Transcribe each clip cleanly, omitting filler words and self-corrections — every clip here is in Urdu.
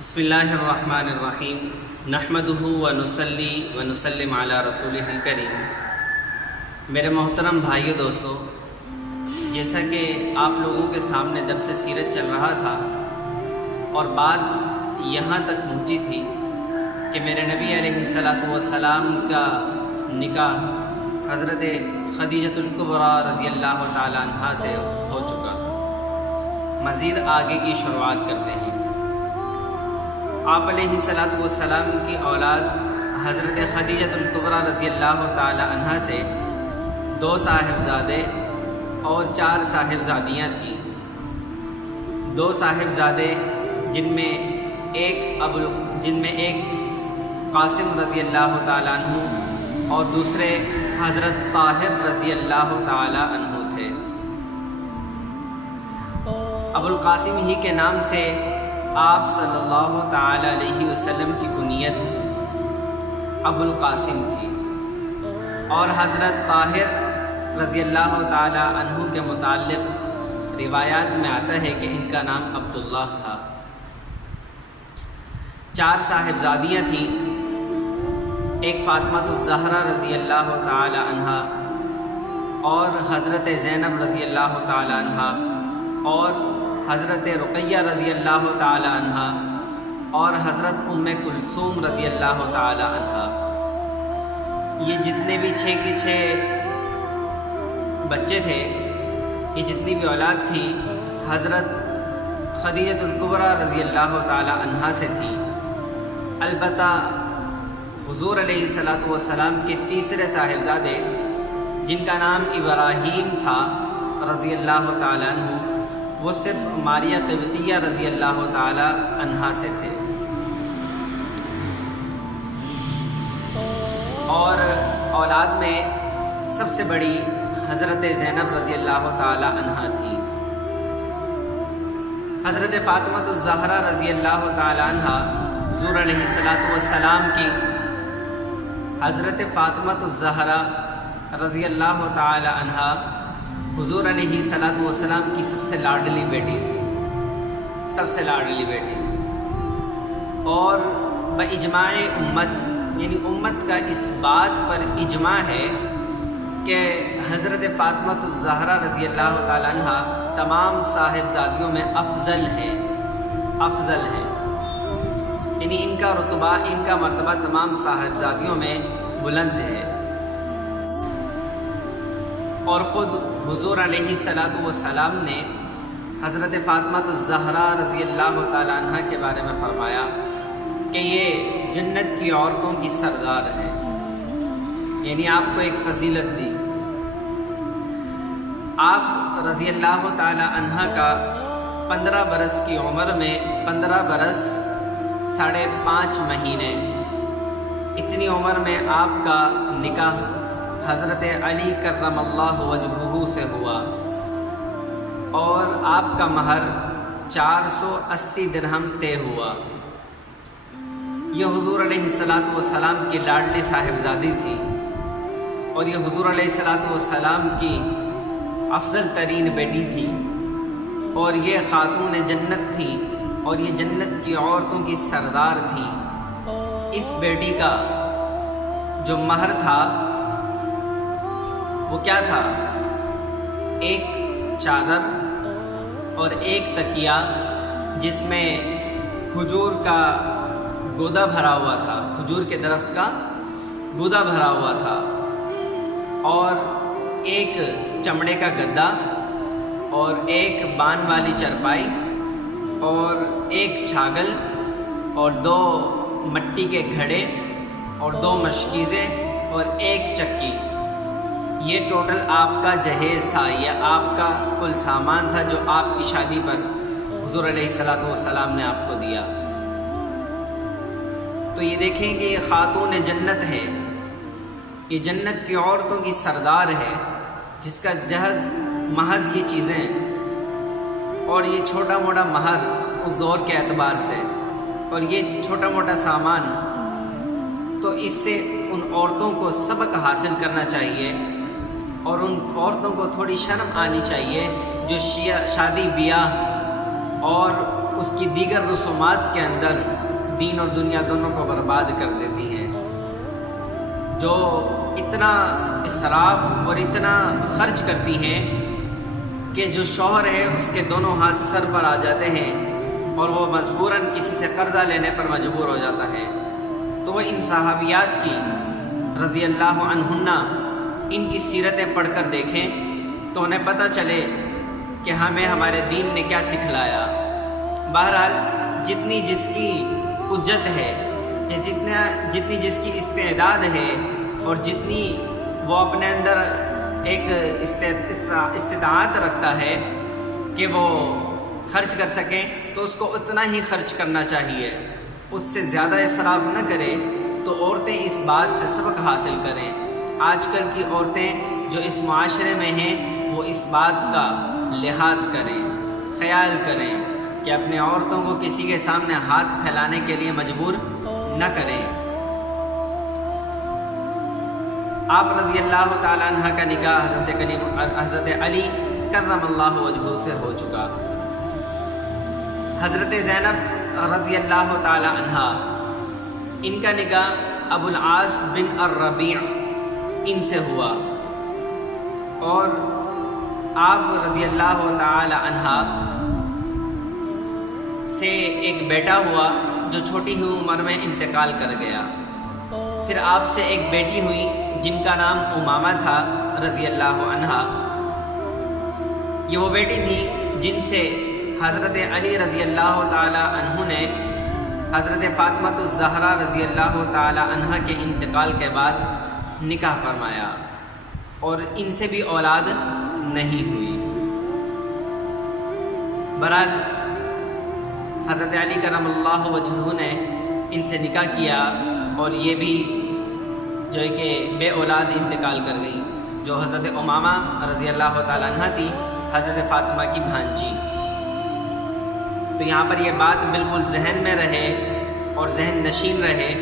بسم اللہ الرحمن الرحیم نحمدہ ونصلی ونسلم علی رسولہ الکریم۔ میرے محترم بھائیو دوستو، جیسا کہ آپ لوگوں کے سامنے درس سیرت چل رہا تھا اور بات یہاں تک پہنچی تھی کہ میرے نبی علیہ الصلاۃ والسلام کا نکاح حضرت خدیجۃ الکبریٰ رضی اللہ تعالی عنہا سے ہو چکا تھا۔ مزید آگے کی شروعات کرتے ہیں۔ آپ علیہ الصلاۃ والسلام کی اولاد حضرت خدیجۃ الکبریٰ رضی اللہ تعالی عنہا سے 2 صاحبزادے اور 4 صاحبزادیاں تھیں۔ 2 صاحبزادے جن میں ایک قاسم رضی اللہ تعالی عنہ اور دوسرے حضرت طاہر رضی اللہ تعالی عنہ تھے۔ ابو القاسم ہی کے نام سے آپ صلی اللہ تعالی علیہ وسلم کی کنیت ابو القاسم تھی، اور حضرت طاہر رضی اللہ تعالی عنہ کے متعلق روایات میں آتا ہے کہ ان کا نام عبداللہ تھا۔ 4 صاحبزادیاں تھیں، ایک فاطمہ الزہرا رضی اللہ تعالی عنہا اور حضرت زینب رضی اللہ تعالی عنہا اور حضرت رقیہ رضی اللہ تعالی عنہا اور حضرت ام کلثوم رضی اللہ تعالی عنہا۔ یہ جتنے بھی 6 کے 6 بچے تھے، یہ جتنی بھی اولاد تھی، حضرت خدیجۃ الکبریٰ رضی اللہ تعالی عنہا سے تھی۔ البتہ حضور علیہ الصلاۃ والسلام کے تیسرے صاحبزادے جن کا نام ابراہیم تھا رضی اللہ تعالی عنہ، وہ صرف ماریہ قبطیہ رضی اللہ تعالی عنہا سے تھے، اور اولاد میں سب سے بڑی حضرت زینب رضی اللہ تعالی عنہا تھی۔ حضرت فاطمہ الزہرا رضی اللہ تعالی عنہا حضور علیہ الصلاۃ والسلام کی حضرت فاطمہ الزہرا رضی اللہ تعالی عنہا حضور علیہ الصلاۃ والسلام کی سب سے لاڈلی بیٹی تھی، سب سے لاڈلی بیٹی، اور باجماع امت، یعنی امت کا اس بات پر اجماع ہے کہ حضرت فاطمہ الزہرا رضی اللہ تعالی عنہا تمام صاحبزادیوں میں افضل ہیں، یعنی ان کا رتبہ، ان کا مرتبہ تمام صاحبزادیوں میں بلند ہے۔ اور خود حضور علیہ الصلاۃ والسلام نے حضرت فاطمہ الزہرا رضی اللہ تعالی عنہ کے بارے میں فرمایا کہ یہ جنت کی عورتوں کی سردار ہے، یعنی آپ کو ایک فضیلت دی۔ آپ رضی اللہ تعالی عنہ کا 15 برس کی عمر میں 15 برس 5.5 مہینے، اتنی عمر میں آپ کا نکاح حضرت علی کرم اللہ وجہہ سے ہوا، اور آپ کا مہر 480 درہم طے ہوا۔ یہ حضور علیہ الصلاۃ والسلام کی لاڈلی صاحبزادی تھی، اور یہ حضور علیہ الصلاۃ والسلام کی افضل ترین بیٹی تھی، اور یہ خاتون جنت تھی، اور یہ جنت کی عورتوں کی سردار تھی۔ اس بیٹی کا جو مہر تھا وہ کیا تھا؟ ایک چادر اور ایک تکیہ جس میں کھجور کا گودا بھرا ہوا تھا، کھجور کے درخت کا گودا بھرا ہوا تھا، اور ایک چمڑے کا گدا، اور ایک بان والی چرپائی، اور ایک چھاگل، اور 2 مٹی کے گھڑے، اور 2 مشکیزیں، اور ایک چکی۔ یہ ٹوٹل آپ کا جہیز تھا، یہ آپ کا کل سامان تھا جو آپ کی شادی پر حضور علیہ الصلاۃ والسلام نے آپ کو دیا۔ تو یہ دیکھیں کہ یہ خاتون جنت ہے، یہ جنت کی عورتوں کی سردار ہے، جس کا جہز محض یہ چیزیں، اور یہ چھوٹا موٹا مہر اس دور کے اعتبار سے، اور یہ چھوٹا موٹا سامان، تو اس سے ان عورتوں کو سبق حاصل کرنا چاہیے، اور ان عورتوں کو تھوڑی شرم آنی چاہیے جو شادی بیاہ اور اس کی دیگر رسومات کے اندر دین اور دنیا دونوں کو برباد کر دیتی ہیں، جو اتنا اسراف اور اتنا خرچ کرتی ہیں کہ جو شوہر ہے اس کے دونوں ہاتھ سر پر آ جاتے ہیں اور وہ مجبوراً کسی سے قرضہ لینے پر مجبور ہو جاتا ہے۔ تو وہ ان صحابیات کی رضی اللہ عنہن ان کی سیرتیں پڑھ کر دیکھیں تو انہیں پتہ چلے کہ ہمیں ہمارے دین نے کیا سکھلایا۔ بہرحال جتنی جس کی حجت ہے، جتنی جس کی استعداد ہے اور جتنی وہ اپنے اندر ایک استطاعت رکھتا ہے کہ وہ خرچ کر سکیں تو اس کو اتنا ہی خرچ کرنا چاہیے، اس سے زیادہ اسراف نہ کرے۔ تو عورتیں اس بات سے سبق حاصل کریں۔ آج کل کی عورتیں جو اس معاشرے میں ہیں وہ اس بات کا لحاظ کریں، خیال کریں کہ اپنے عورتوں کو کسی کے سامنے ہاتھ پھیلانے کے لیے مجبور نہ کریں۔ آپ رضی اللہ تعالیٰ عنہ کا نکاح حضرت علی کرم اللہ وجہہ سے ہو چکا۔ حضرت زینب رضی اللہ تعالیٰ عنہ ان کا نکاح ابو العاص بن الربیع ان سے ہوا، اور آپ رضی اللہ تعالی عنہ سے ایک بیٹا ہوا جو چھوٹی ہی عمر میں انتقال کر گیا۔ پھر آپ سے ایک بیٹی ہوئی جن کا نام امامہ تھا رضی اللہ عنہ۔ یہ وہ بیٹی تھی جن سے حضرت علی رضی اللہ تعالی عنہ نے حضرت فاطمہ الزہرا رضی اللہ تعالی عنہ کے انتقال کے بعد نکاح فرمایا، اور ان سے بھی اولاد نہیں ہوئی۔ بہرحال حضرت علی کرم اللہ وجہہ نے ان سے نکاح کیا، اور یہ بھی جو ہے کہ بے اولاد انتقال کر گئی، جو حضرت امامہ رضی اللہ تعالی عنہ تھی، حضرت فاطمہ کی بھانجی۔ تو یہاں پر یہ بات بالکل ذہن میں رہے اور ذہن نشین رہے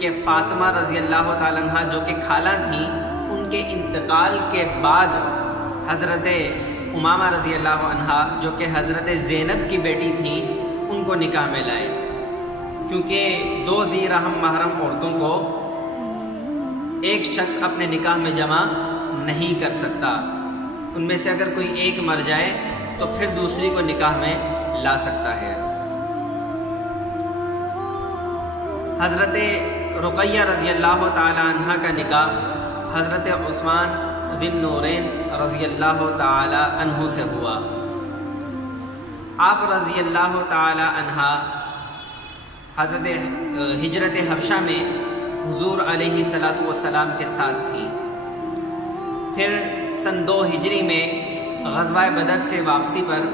کہ فاطمہ رضی اللہ تعالی عنہ جو کہ خالہ تھیں، ان کے انتقال کے بعد حضرت امامہ رضی اللہ عنہ جو کہ حضرت زینب کی بیٹی تھیں ان کو نکاح میں لائے، کیونکہ دو ذی رحم محرم عورتوں کو ایک شخص اپنے نکاح میں جمع نہیں کر سکتا۔ ان میں سے اگر کوئی ایک مر جائے تو پھر دوسری کو نکاح میں لا سکتا ہے۔ حضرت رقیہ رضی اللہ تعالی عنہ کا نکاح حضرت عثمان ذی النورین رضی اللہ تعالی عنہ سے ہوا۔ آپ رضی اللہ تعالی عنہ حضرت ہجرت حبشہ میں حضور علیہ الصلاۃ والسلام کے ساتھ تھی۔ پھر سن 2 ہجری میں غزوہ بدر سے واپسی پر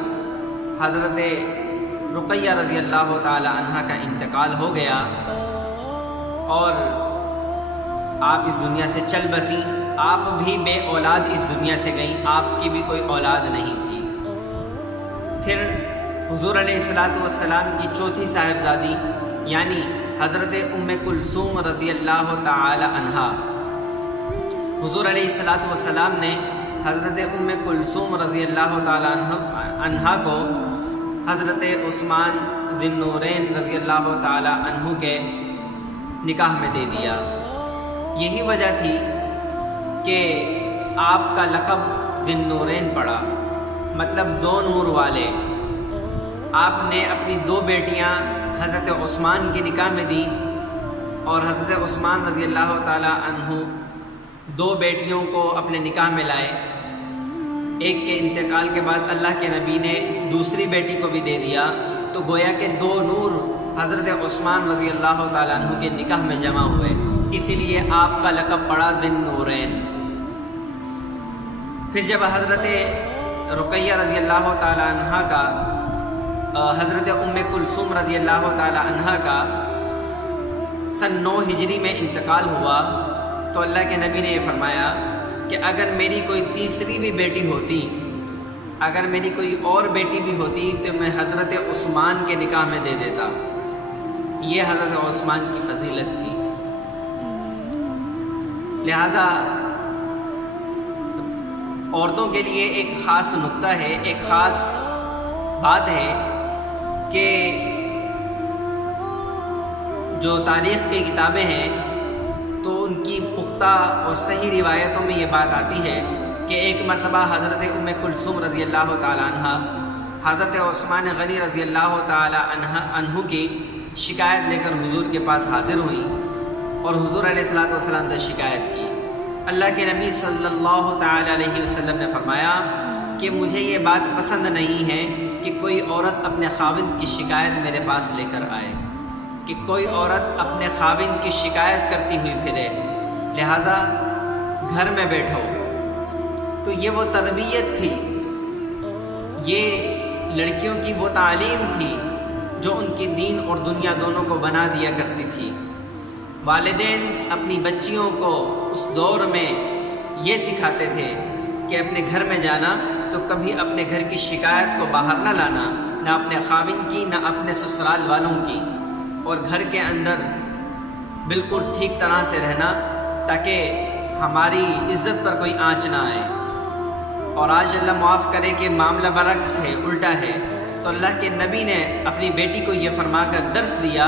حضرت رقیہ رضی اللہ تعالی عنہ کا انتقال ہو گیا، اور آپ اس دنیا سے چل بسیں۔ آپ بھی بے اولاد اس دنیا سے گئیں، آپ کی بھی کوئی اولاد نہیں تھی۔ پھر حضور علیہ الصلاۃ والسلام کی چوتھی صاحبزادی یعنی حضرت ام کلثوم رضی اللہ تعالی عنہا، حضور علیہ الصلاۃ والسلام نے حضرت ام کلثوم رضی اللہ تعالی عنہا کو حضرت عثمان ذی النورین رضی اللہ تعالی عنہ کے نکاح میں دے دیا۔ یہی وجہ تھی کہ آپ کا لقب ذی النورین پڑا، مطلب 2 نور والے۔ آپ نے اپنی 2 بیٹیاں حضرت عثمان کے نکاح میں دی، اور حضرت عثمان رضی اللہ تعالی عنہ 2 بیٹیوں کو اپنے نکاح میں لائے۔ ایک کے انتقال کے بعد اللہ کے نبی نے دوسری بیٹی کو بھی دے دیا، تو گویا کہ 2 نور حضرت عثمان رضی اللہ تعالیٰ عنہ کے نکاح میں جمع ہوئے، اسی لیے آپ کا لقب پڑا ذی النورین۔ پھر جب حضرت رقیہ رضی اللہ تعالیٰ عنہ کا حضرت ام کلثوم رضی اللہ تعالیٰ عنہ کا سن 9 ہجری میں انتقال ہوا، تو اللہ کے نبی نے یہ فرمایا کہ اگر میری کوئی تیسری بھی بیٹی ہوتی، اگر میری کوئی اور بیٹی بھی ہوتی تو میں حضرت عثمان کے نکاح میں دے دیتا۔ یہ حضرت عثمان کی فضیلت تھی۔ لہٰذا عورتوں کے لیے ایک خاص نقطہ ہے، ایک خاص بات ہے کہ جو تاریخ کی کتابیں ہیں تو ان کی پختہ اور صحیح روایتوں میں یہ بات آتی ہے کہ ایک مرتبہ حضرت ام کلثوم رضی اللہ تعالیٰ عنہ حضرت عثمان غنی رضی اللہ تعالیٰ عنہ کی شکایت لے کر حضور کے پاس حاضر ہوئیں اور حضور علیہ الصلوۃ والسلام سے شکایت کی۔ اللہ کے نبی صلی اللہ تعالیٰ علیہ وسلم نے فرمایا کہ مجھے یہ بات پسند نہیں ہے کہ کوئی عورت اپنے خاوند کی شکایت میرے پاس لے کر آئے، کہ کوئی عورت اپنے خاوند کی شکایت کرتی ہوئی پھرے، لہٰذا گھر میں بیٹھو۔ تو یہ وہ تربیت تھی، یہ لڑکیوں کی وہ تعلیم تھی جو ان کی دین اور دنیا دونوں کو بنا دیا کرتی تھی۔ والدین اپنی بچیوں کو اس دور میں یہ سکھاتے تھے کہ اپنے گھر میں جانا تو کبھی اپنے گھر کی شکایت کو باہر نہ لانا، نہ اپنے خاوند کی نہ اپنے سسرال والوں کی، اور گھر کے اندر بالکل ٹھیک طرح سے رہنا تاکہ ہماری عزت پر کوئی آنچ نہ آئے۔ اور آج اللہ معاف کرے کہ معاملہ برعکس ہے، الٹا ہے۔ تو اللہ کے نبی نے اپنی بیٹی کو یہ فرما کر درس دیا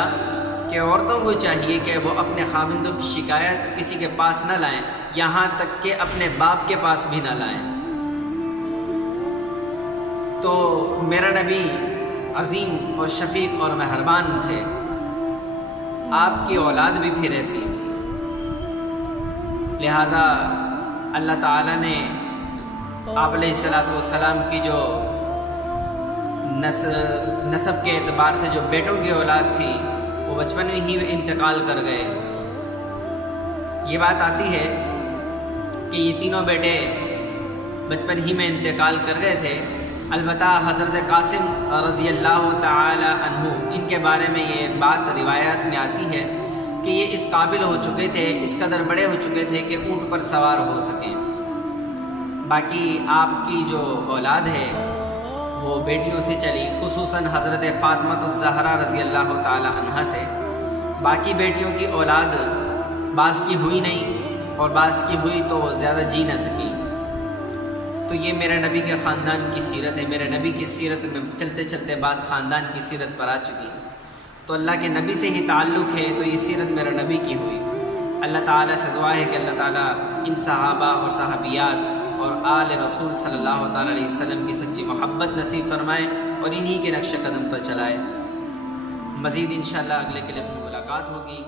کہ عورتوں کو چاہیے کہ وہ اپنے خاوندوں کی شکایت کسی کے پاس نہ لائیں، یہاں تک کہ اپنے باپ کے پاس بھی نہ لائیں۔ تو میرا نبی عظیم اور شفیق اور مہربان تھے، آپ کی اولاد بھی پھر ایسی تھی، لہٰذا اللہ تعالیٰ نے آپ علیہ الصلوۃ والسلام کی جو نسب کے اعتبار سے جو بیٹوں کی اولاد تھی وہ بچپن میں ہی انتقال کر گئے۔ یہ بات آتی ہے کہ یہ تینوں بیٹے بچپن ہی میں انتقال کر گئے تھے۔ البتہ حضرت قاسم رضی اللہ تعالی عنہ، ان کے بارے میں یہ بات روایات میں آتی ہے کہ یہ اس قابل ہو چکے تھے، اس قدر بڑے ہو چکے تھے کہ اونٹ پر سوار ہو سکیں۔ باقی آپ کی جو اولاد ہے وہ بیٹیوں سے چلی، خصوصاً حضرت فاطمہ الزہرا رضی اللہ تعالی عنہا سے۔ باقی بیٹیوں کی اولاد بعض کی ہوئی نہیں اور بعض کی ہوئی تو زیادہ جی نہ سکی۔ تو یہ میرے نبی کے خاندان کی سیرت ہے، میرے نبی کی سیرت میں چلتے چلتے بات خاندان کی سیرت پر آ چکی۔ تو اللہ کے نبی سے ہی تعلق ہے تو یہ سیرت میرے نبی کی ہوئی۔ اللہ تعالیٰ سے دعا ہے کہ اللہ تعالیٰ ان صحابہ اور صحابیات اور آل رسول صلی اللہ تعالیٰ علیہ وسلم کی سچی محبت نصیب فرمائے اور انہی کے نقش قدم پر چلائے۔ مزید انشاءاللہ اگلے کلپ میں ملاقات ہوگی۔